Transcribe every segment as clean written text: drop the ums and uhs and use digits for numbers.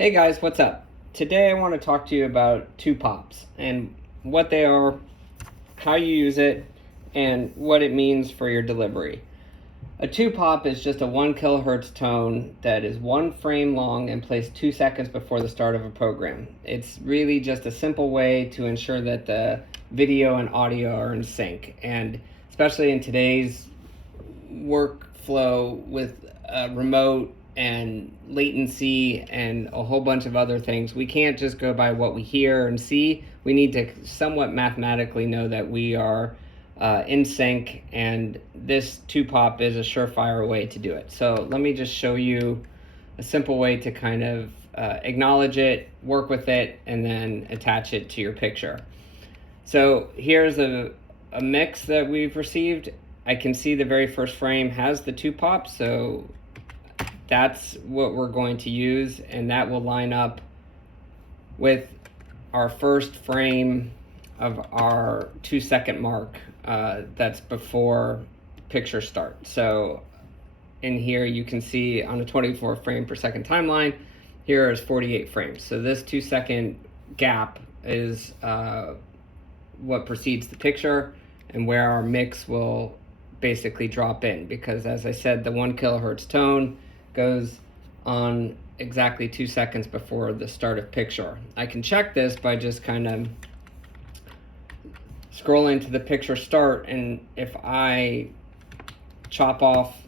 Hey guys, what's up? Today I want to talk to you about two pops and what they are, how you use it, and what it means for your delivery. A two pop is just a 1 kilohertz tone that is 1 frame long and placed 2 seconds before the start of a program. It's really just a simple way to ensure that the video and audio are in sync, and especially in today's workflow with remote and latency and a whole bunch of other things, we can't just go by what we hear and see. We need to somewhat mathematically know that we are in sync, and this two pop is a surefire way to do it. So let me just show you a simple way to kind of acknowledge it, work with it, and then attach it to your picture. So here's a mix that we've received. I can see the very first frame has the two pops, so that's what we're going to use, and that will line up with our first frame of our 2 second mark that's before picture start. So in here you can see on a 24 frame per second timeline, here is 48 frames. So this 2 second gap is what precedes the picture and where our mix will basically drop in, because as I said, the 1 kilohertz tone goes on exactly 2 seconds before the start of picture. I can check this by just kind of scrolling to the picture start, and if I chop off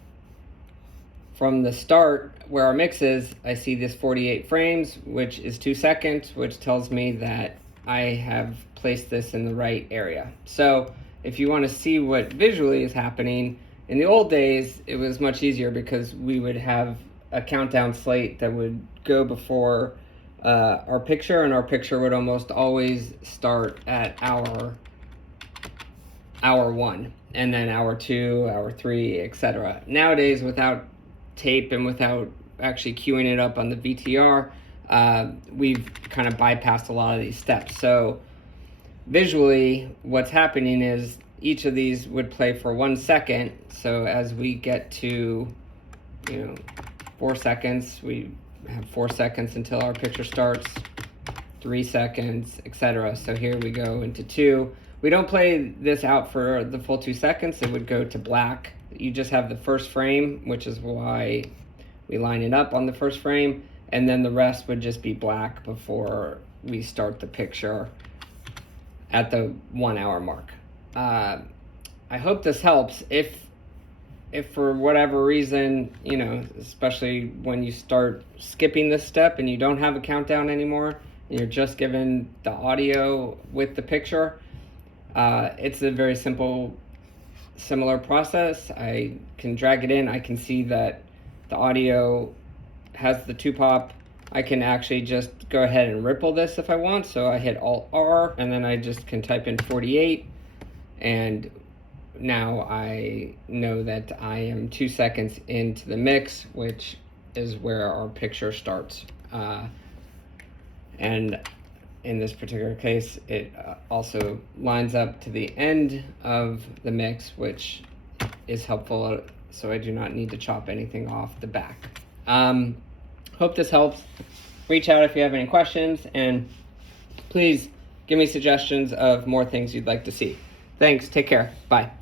from the start where our mix is, I see this 48 frames, which is 2 seconds, which tells me that I have placed this in the right area. So if you want to see what visually is happening, in the old days, it was much easier because we would have a countdown slate that would go before our picture, and our picture would almost always start at hour 1, and then hour 2, hour 3, etc. Nowadays, without tape and without actually queuing it up on the VTR, we've kind of bypassed a lot of these steps. So visually, what's happening is each of these would play for 1 second. So as we get to 4 seconds, we have 4 seconds until our picture starts, 3 seconds, etc. So here we go into 2. We don't play this out for the full 2 seconds. It would go to black. You just have the first frame, which is why we line it up on the first frame, and then the rest would just be black before we start the picture at the 1 hour mark. I hope this helps. If for whatever reason, especially when you start skipping this step and you don't have a countdown anymore, and you're just given the audio with the picture, it's a very similar process. I can drag it in. I can see that the audio has the two pop. I can actually just go ahead and ripple this if I want. So I hit Alt-R, and then I just can type in 48, and now I know that I am 2 seconds into the mix, which is where our picture starts. And in this particular case, it also lines up to the end of the mix, which is helpful, so I do not need to chop anything off the back. Hope this helps. Reach out if you have any questions, and please give me suggestions of more things you'd like to see. Thanks, take care, bye.